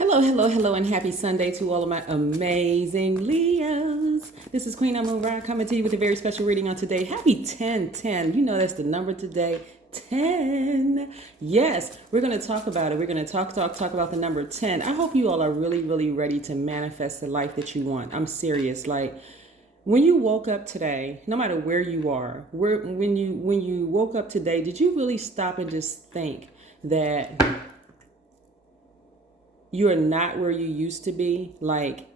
Hello, hello, hello, and happy Sunday to all of my amazing Leos. This is Queen Amun Ra coming to you with a very special reading on today. Happy 10-10. You know that's the number today. 10. Yes, we're going to talk about it. We're going to talk about the number 10. I hope you all are really, really ready to manifest the life that you want. I'm serious. Like, when you woke up today, no matter where you are, when you woke up today, did you really stop and just think that you're not where you used to be? Like,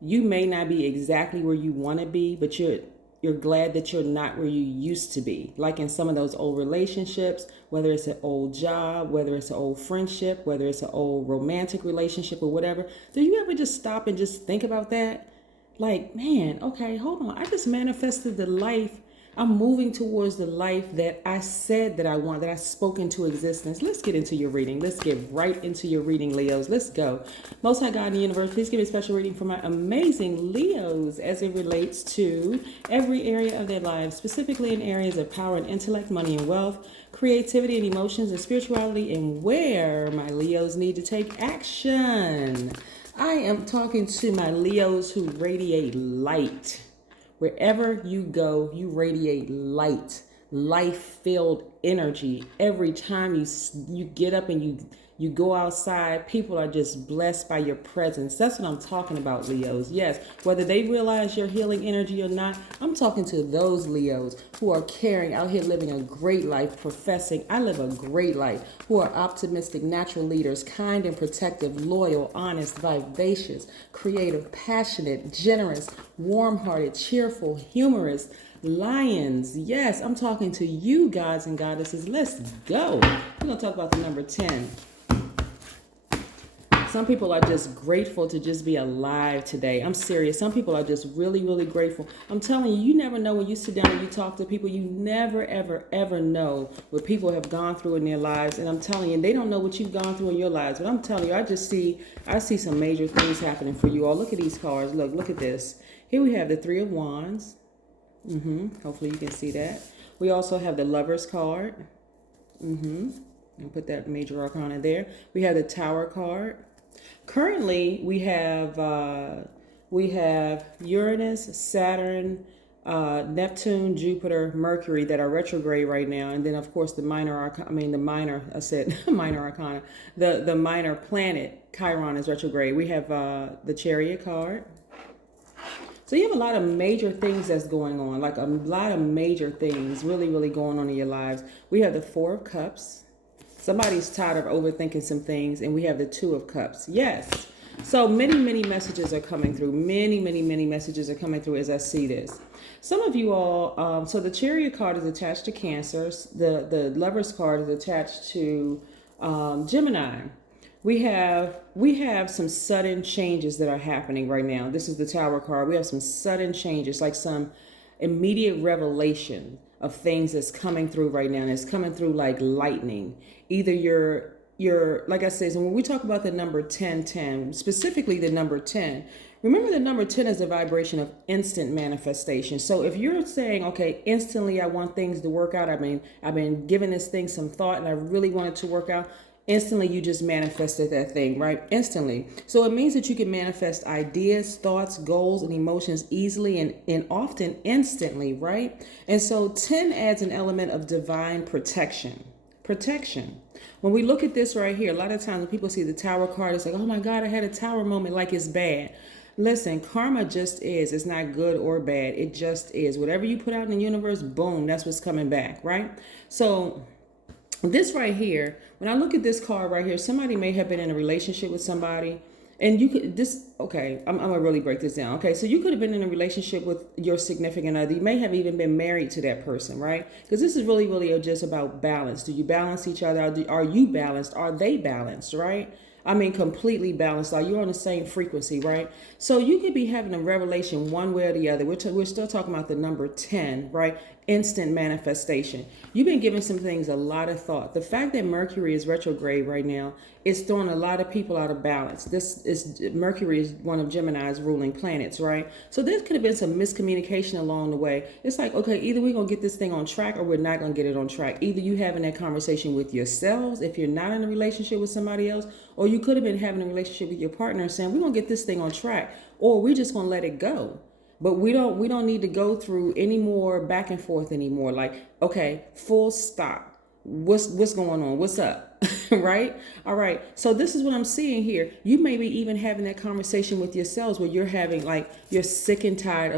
you may not be exactly where you want to be, but you're glad that you're not where you used to be. Like in some of those old relationships, whether it's an old job, whether it's an old friendship, whether it's an old romantic relationship or whatever. Do you ever just stop and just think about that? Like, man, okay, hold on. I just manifested the life. I'm moving towards the life that I said that I want, that I spoke into existence. Let's get into your reading. Let's get right into your reading, Leos. Let's go. Most High God in the universe, please give me a special reading for my amazing Leos as it relates to every area of their lives, specifically in areas of power and intellect, money and wealth, creativity and emotions and spirituality, and where my Leos need to take action. I am talking to my Leos who radiate light. Wherever you go, you radiate light, life-filled energy. Every time you get up and you go outside, people are just blessed by your presence. That's what I'm talking about, Leos. Yes, whether they realize your healing energy or not, I'm talking to those Leos who are caring, out here living a great life, professing, I live a great life, who are optimistic, natural leaders, kind and protective, loyal, honest, vivacious, creative, passionate, generous, warm-hearted, cheerful, humorous, lions. Yes, I'm talking to you, gods and goddesses. Let's go. We're going to talk about the number 10. Some people are just grateful to just be alive today. I'm serious. Some people are just really, really grateful. I'm telling you, you never know when you sit down and you talk to people. You never, ever, ever know what people have gone through in their lives. And I'm telling you, they don't know what you've gone through in your lives. But I'm telling you, I see some major things happening for you all. Look at these cards. Look at this. Here we have the Three of Wands. Hopefully you can see that. We also have the Lover's card. I'll put that major arcana there. We have the Tower card. Currently, we have Uranus, Saturn, Neptune, Jupiter, Mercury that are retrograde right now, and then of course the minor arcana. The minor planet Chiron is retrograde. We have the Chariot card. So you have a lot of major things that's going on, like a lot of major things really, really going on in your lives. We have the Four of Cups. Somebody's tired of overthinking some things, and we have the Two of Cups. Yes. So many, many messages are coming through. Many, many, many messages are coming through as I see this. Some of you all, so the Chariot card is attached to Cancer. The Lover's card is attached to Gemini. We have some sudden changes that are happening right now. This is the Tower card. We have some sudden changes, like some immediate revelation of things that's coming through right now. And it's coming through like lightning. Either you're like I said, so when we talk about the number 1010, specifically the number 10, remember the number 10 is a vibration of instant manifestation. So if you're saying, okay, instantly I want things to work out, I've been giving this thing some thought and I really want it to work out, instantly you just manifested that thing, right? Instantly. So it means that you can manifest ideas, thoughts, goals, and emotions easily and often instantly, right? And so 10 adds an element of divine protection. When we look at this right here, a lot of times when people see the Tower card, it's like, oh my God, I had a Tower moment, like it's bad. Listen, karma just is. It's not good or bad. It just is. Whatever you put out in the universe, boom, that's what's coming back, right? So this right here, when I look at this card right here, somebody may have been in a relationship with somebody, and you could, I'm gonna really break this down. Okay, so you could have been in a relationship with your significant other. You may have even been married to that person, right? Because this is really, really just about balance. Do you balance each other? Are you balanced? Are they balanced, right? I mean, completely balanced. Are you on the same frequency, right? So you could be having a revelation one way or the other. We're still talking about the number 10, right? instant manifestation. You've been giving some things a lot of thought. The fact that Mercury is retrograde right now is throwing a lot of people out of balance. Mercury is one of Gemini's ruling planets, right? So there could have been some miscommunication along the way. It's like, okay, either we're going to get this thing on track or we're not going to get it on track. Either you having that conversation with yourselves if you're not in a relationship with somebody else, or you could have been having a relationship with your partner and saying, we're going to get this thing on track, or we're just going to let it go. But we don't need to go through any more back and forth anymore. Like, okay, full stop. What's going on? What's up? Right? All right. So this is what I'm seeing here. You may be even having that conversation with yourselves where you're having like, you're sick and tired.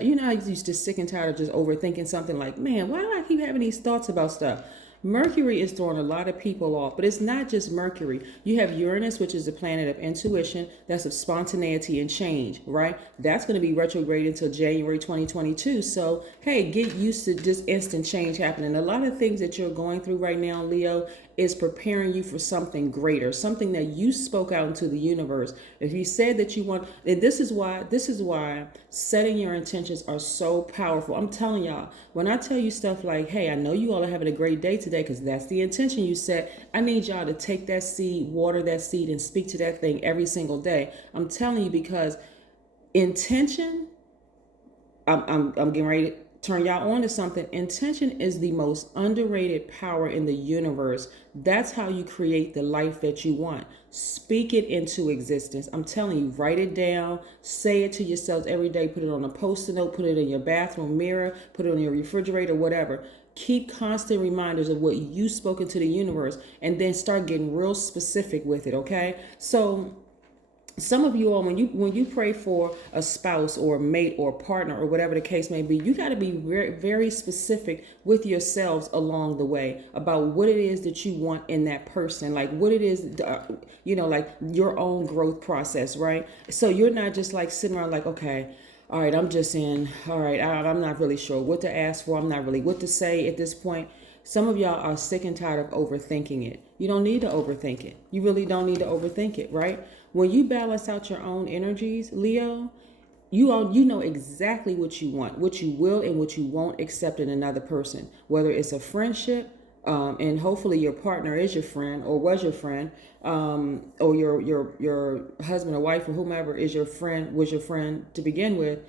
You know how you're just sick and tired of just overthinking something like, man, why do I keep having these thoughts about stuff? Mercury is throwing a lot of people off, but it's not just Mercury. You have Uranus, which is the planet of intuition. That's of spontaneity and change, right? That's going to be retrograde until January 2022. So, hey, get used to just instant change happening. A lot of things that you're going through right now, Leo, is preparing you for something greater, something that you spoke out into the universe. If you said that you want, and this is why setting your intentions are so powerful. I'm telling y'all, when I tell you stuff like, hey, I know you all are having a great day today because that's the intention you set. I need y'all to take that seed, water that seed, and speak to that thing every single day. I'm telling you, because intention, I'm getting ready to turn y'all on to something. Intention is the most underrated power in the universe. That's how you create the life that you want. Speak it into existence. I'm telling you, write it down, say it to yourselves every day, put it on a post-it note, put it in your bathroom mirror, put it on your refrigerator, whatever. Keep constant reminders of what you spoke into the universe, and then start getting real specific with it, okay? So some of you all, when you pray for a spouse or a mate or a partner or whatever the case may be, you got to be very, very specific with yourselves along the way about what it is that you want in that person, like what it is, like your own growth process, right? So you're not just like sitting around like, okay, all right, I'm not really sure what to ask for. I'm not really what to say at this point. Some of y'all are sick and tired of overthinking it. You don't need to overthink it. You really don't need to overthink it, right? When you balance out your own energies, Leo, you know exactly what you want, what you will and what you won't accept in another person, whether it's a friendship, and hopefully your partner is your friend or was your friend, or your husband or wife or whomever was your friend to begin with,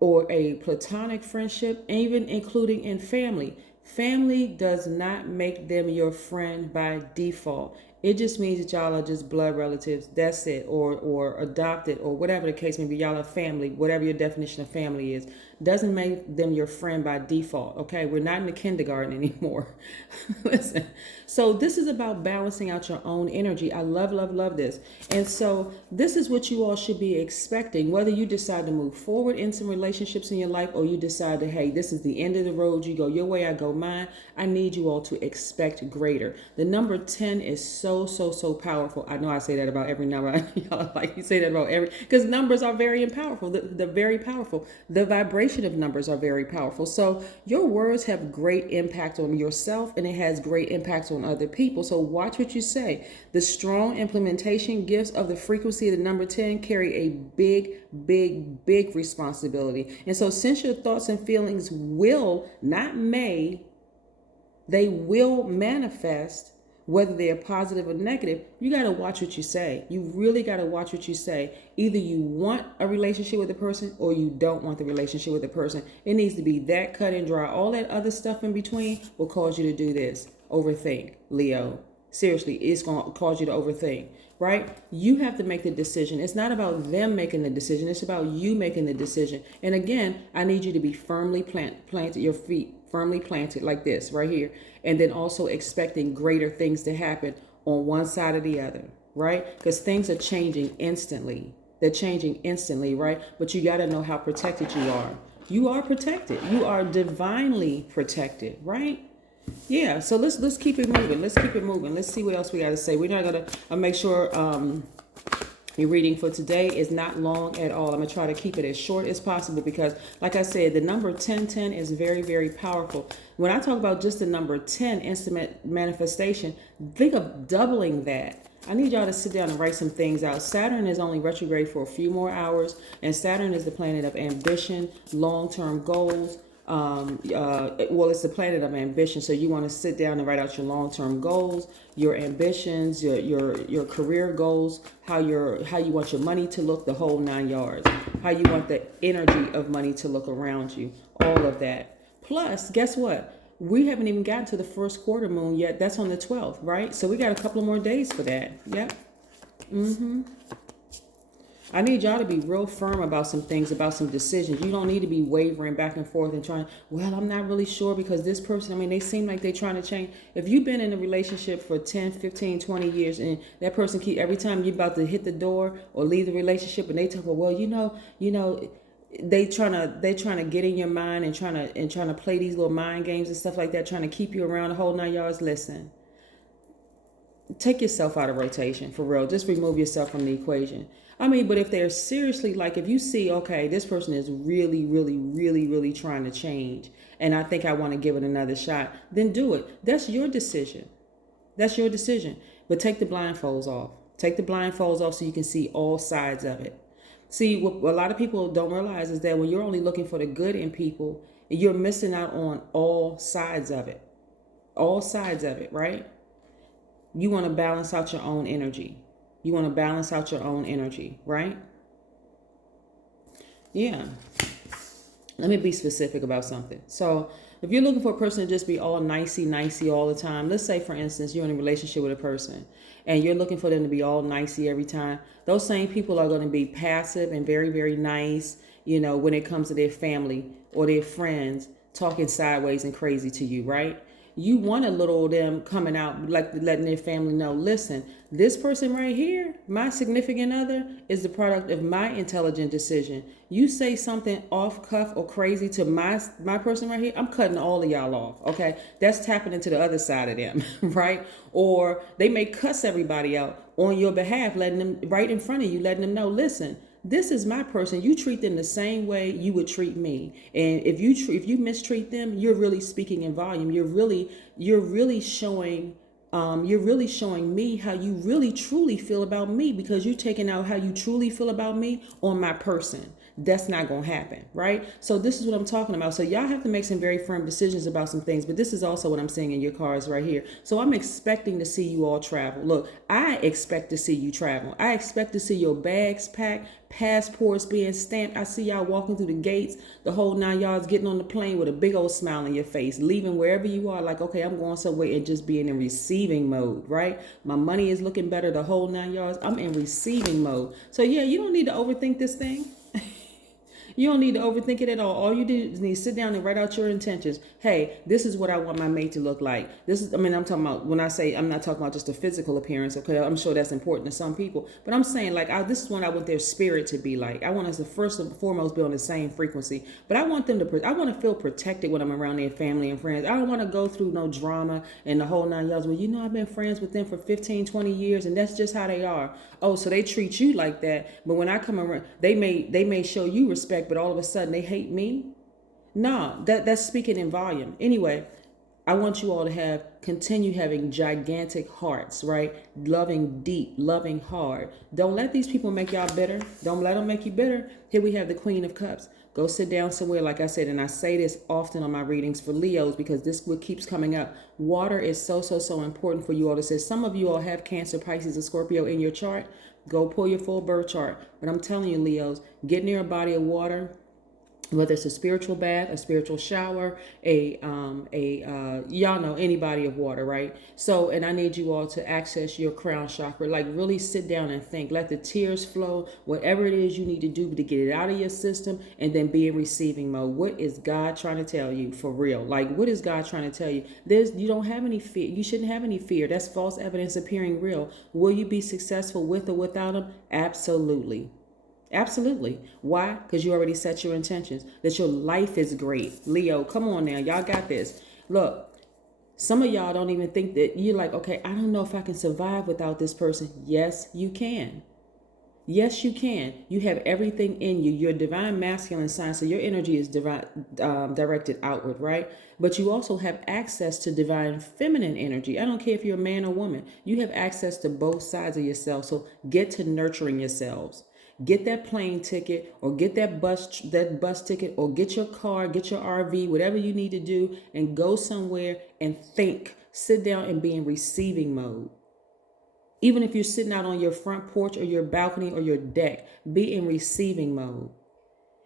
or a platonic friendship, even including in family. Family does not make them your friend by default. It just means that y'all are just blood relatives. That's it. Or adopted, or whatever the case may be. Y'all are family, whatever your definition of family is. Doesn't make them your friend by default. Okay, we're not in the kindergarten anymore. Listen. So this is about balancing out your own energy. I love this. And so this is what you all should be expecting, whether you decide to move forward in some relationships in your life, or you decide to, hey, this is the end of the road. You go your way, I go mine. I need you all to expect greater. The number 10 is so powerful. I know I say that about every number. Y'all like you say that about every, because numbers are very powerful. They're very powerful. The vibration of numbers are very powerful. So your words have great impact on yourself, and it has great impact on other people. So watch what you say. The strong implementation gifts of the frequency of the number 10 carry a big responsibility. And so since your thoughts and feelings will, not may, they will manifest, whether they're positive or negative, you got to watch what you say. You really got to watch what you say. Either you want a relationship with a person or you don't want the relationship with a person. It needs to be that cut and dry. All that other stuff in between will cause you to do this. Overthink, Leo. Seriously, it's going to cause you to overthink, right? You have to make the decision. It's not about them making the decision. It's about you making the decision. And again, I need you to be firmly planted, your feet firmly planted like this right here. And then also expecting greater things to happen on one side or the other, right? Because things are changing instantly. They're changing instantly, right? But you got to know how protected you are. You are protected. You are divinely protected, right? Yeah, so let's keep it moving. Let's keep it moving. Let's see what else we got to say. We're not going to make sure your reading for today is not long at all. I'm going to try to keep it as short as possible because, like I said, the number 1010 is very, very powerful. When I talk about just the number 10 instant manifestation, think of doubling that. I need y'all to sit down and write some things out. Saturn is only retrograde for a few more hours, and Saturn is the planet of ambition, long-term goals, Well, it's the planet of ambition. So you want to sit down and write out your long-term goals, your ambitions, your career goals, how you want your money to look, the whole 9 yards, how you want the energy of money to look around you, all of that. Plus, guess what? We haven't even gotten to the first quarter moon yet. That's on the 12th, right? So we got a couple of more days for that. Yep. I need y'all to be real firm about some things, about some decisions. You don't need to be wavering back and forth and trying, well, I'm not really sure because this person, I mean, they seem like they're trying to change. If you've been in a relationship for 10, 15, 20 years and that person every time you're about to hit the door or leave the relationship and they talk, well, they trying to get in your mind and trying to play these little mind games and stuff like that, trying to keep you around the whole 9 yards. Listen, take yourself out of rotation, for real. Just remove yourself from the equation. I mean, but if they're seriously, like, if you see, okay, this person is really, really, really, really trying to change, and I think I want to give it another shot, then do it. That's your decision. That's your decision. But take the blindfolds off. Take the blindfolds off so you can see all sides of it. See, what a lot of people don't realize is that when you're only looking for the good in people, you're missing out on all sides of it. All sides of it, right? You want to balance out your own energy. You want to balance out your own energy, right? Yeah. Let me be specific about something. So if you're looking for a person to just be all nicey all the time, let's say, for instance, you're in a relationship with a person and you're looking for them to be all nicey every time. Those same people are going to be passive and very, very nice, when it comes to their family or their friends talking sideways and crazy to you, right? You want a little of them coming out, like letting their family know, listen, this person right here, my significant other, is the product of my intelligent decision. You say something off cuff or crazy to my person right here, I'm cutting all of y'all off, okay? That's tapping into the other side of them, right? Or they may cuss everybody out on your behalf, letting them right in front of you, letting them know, listen, this is my person. You treat them the same way you would treat me. And if you mistreat them, you're really speaking in volume. You're really showing me how you really truly feel about me, because you're taking out how you truly feel about me on my person. That's not going to happen, right? So this is what I'm talking about. So y'all have to make some very firm decisions about some things, but this is also what I'm seeing in your cards right here. So I'm expecting to see you all travel. Look, I expect to see you travel. I expect to see your bags packed, passports being stamped. I see y'all walking through the gates, the whole 9 yards, getting on the plane with a big old smile on your face, leaving wherever you are like, okay, I'm going somewhere, and just being in receiving mode, right? My money is looking better, the whole 9 yards. I'm in receiving mode. So yeah, you don't need to overthink this thing. You don't need to overthink it at all. All you do is need to sit down and write out your intentions. Hey, this is what I want my mate to look like. I'm talking about, when I say, I'm not talking about just a physical appearance. Okay, I'm sure that's important to some people, but I'm saying, like, this is what I want their spirit to be like. I want us to first and foremost be on the same frequency, but I want I want to feel protected when I'm around their family and friends. I don't want to go through no drama and the whole 9 yards. Well, I've been friends with them for 15, 20 years, and that's just how they are. Oh, so they treat you like that, but when I come around, they may show you respect, but all of a sudden they hate me. No, that's speaking in volume. Anyway, I want you all to continue having gigantic hearts, right? Loving deep, loving hard. Don't let these people make y'all bitter. Don't let them make you bitter. Here we have the Queen of Cups. Go sit down somewhere, like I said, and I say this often on my readings for Leos because this what keeps coming up. Water is so important for you all to say. Some of you all have Cancer, Pisces, and Scorpio in your chart. Go pull your full birth chart. But I'm telling you, Leos, get near a body of water, whether it's a spiritual bath, a spiritual shower, y'all know, any body of water, right? So, and I need you all to access your crown chakra, like really sit down and think, let the tears flow, whatever it is you need to do to get it out of your system, and then be in receiving mode. What is God trying to tell you for real? Like, what is God trying to tell you? You don't have any fear. You shouldn't have any fear. That's false evidence appearing real. Will you be successful with or without him? Absolutely. Absolutely. Why? Because you already set your intentions, that your life is great. Leo, come on now. Y'all got this. Look, some of y'all don't even think that you're like, okay, I don't know if I can survive without this person. Yes, you can. Yes, you can. You have everything in you. You're divine masculine sign, so your energy is directed outward, right? But you also have access to divine feminine energy. I don't care if you're a man or woman. You have access to both sides of yourself. So get to nurturing yourselves. Get that plane ticket or get that bus ticket or get your car, get your RV, whatever you need to do, and go somewhere and think. Sit down and be in receiving mode. Even if you're sitting out on your front porch or your balcony or your deck, be in receiving mode.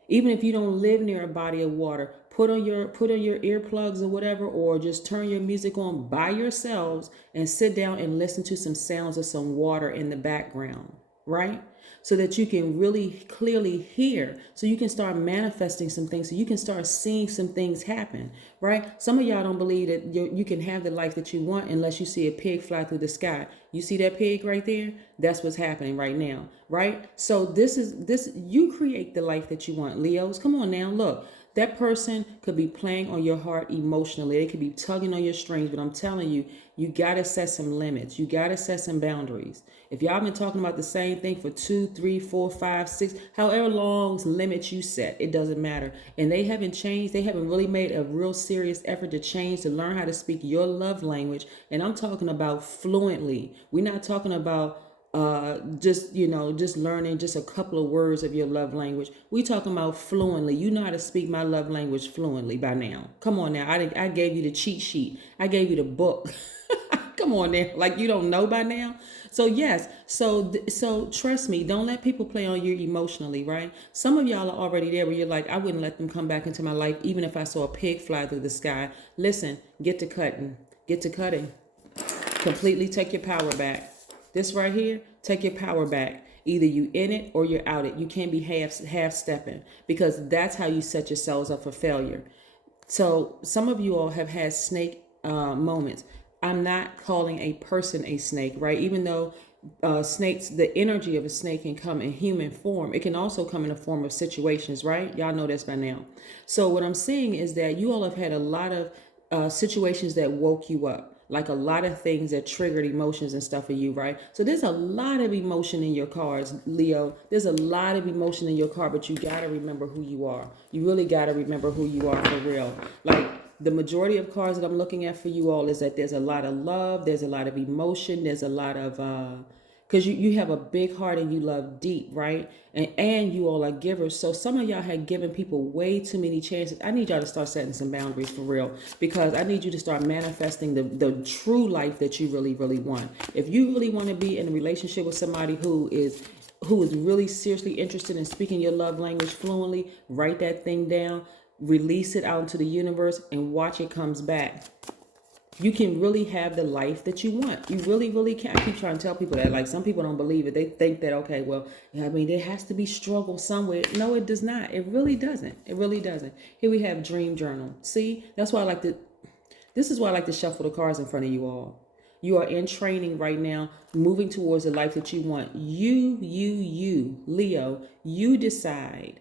Even if you don't live near a body of water, put on your earplugs or whatever, or just turn your music on by yourselves and sit down and listen to some sounds of some water in the background, right? So that you can really clearly hear, so you can start manifesting some things, so you can start seeing some things happen, right? Some of y'all don't believe that you can have the life that you want unless you see a pig fly through the sky. You see that pig right there? That's what's happening right now, right? So this you create the life that you want, Leos. Come on now, look. That person could be playing on your heart emotionally. They could be tugging on your strings, but I'm telling you, you got to set some limits. You got to set some boundaries. If y'all been talking about the same thing for 2, 3, 4, 5, 6, however long limits you set, it doesn't matter. And they haven't changed. They haven't really made a real serious effort to change, to learn how to speak your love language. And I'm talking about fluently. We're not talking about just learning just a couple of words of your love language. We talking about fluently. You know how to speak my love language fluently by now. Come on now. I gave you the cheat sheet. I gave you the book. Come on there. Like you don't know by now. So yes. So trust me. Don't let people play on you emotionally, right? Some of y'all are already there where you're like, I wouldn't let them come back into my life even if I saw a pig fly through the sky. Listen, get to cutting. Get to cutting. Completely take your power back. This right here, take your power back. Either you in it or you're out it. You can't be half stepping, because that's how you set yourselves up for failure. So some of you all have had snake moments. I'm not calling a person a snake, right? Even though snakes, the energy of a snake can come in human form. It can also come in the form of situations, right? Y'all know this by now. So what I'm saying is that you all have had a lot of situations that woke you up. Like a lot of things that triggered emotions and stuff for you, right? So there's a lot of emotion in your cards, Leo. There's a lot of emotion in your card, but you got to remember who you are. You really got to remember who you are for real. Like the majority of cards that I'm looking at for you all is that there's a lot of love. There's a lot of emotion. There's a lot of, because you have a big heart and you love deep, right? And you all are givers. So some of y'all had given people way too many chances. I need y'all to start setting some boundaries for real, because I need you to start manifesting the true life that you really, really want. If you really want to be in a relationship with somebody who is really seriously interested in speaking your love language fluently, write that thing down, release it out into the universe, and watch it comes back. You can really have the life that you want. You really, really can. I keep trying to tell people that. Like, some people don't believe it. They think that, okay, well, I mean, there has to be struggle somewhere. No, it does not. It really doesn't. It really doesn't. Here we have Dream Journal. See, that's why this is why I like to shuffle the cards in front of you all. You are in training right now, moving towards the life that you want. You, Leo, you decide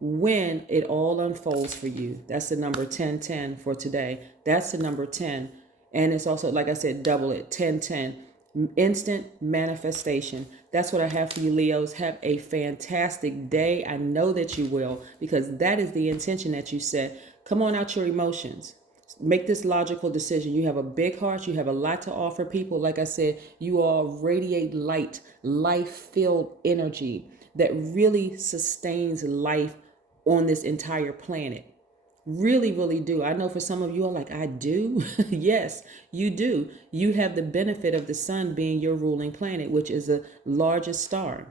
when it all unfolds for you. That's the number 1010 for today. That's the number 10. And it's also, like I said, double it, 1010. Instant manifestation. That's what I have for you, Leos. Have a fantastic day. I know that you will, because that is the intention that you set. Come on out your emotions. Make this logical decision. You have a big heart. You have a lot to offer people. Like I said, you all radiate light, life-filled energy that really sustains life on this entire planet. Really, really do. I know for some of you are like, I do. Yes, you do. You have the benefit of the sun being your ruling planet, which is the largest star.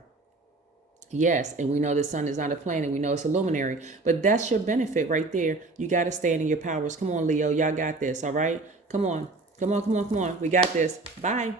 Yes, and we know the sun is not a planet. We know it's a luminary, but that's your benefit right there. You got to stand in your powers. Come on, Leo. Y'all got this. All right. Come on. Come on. Come on. Come on. We got this. Bye.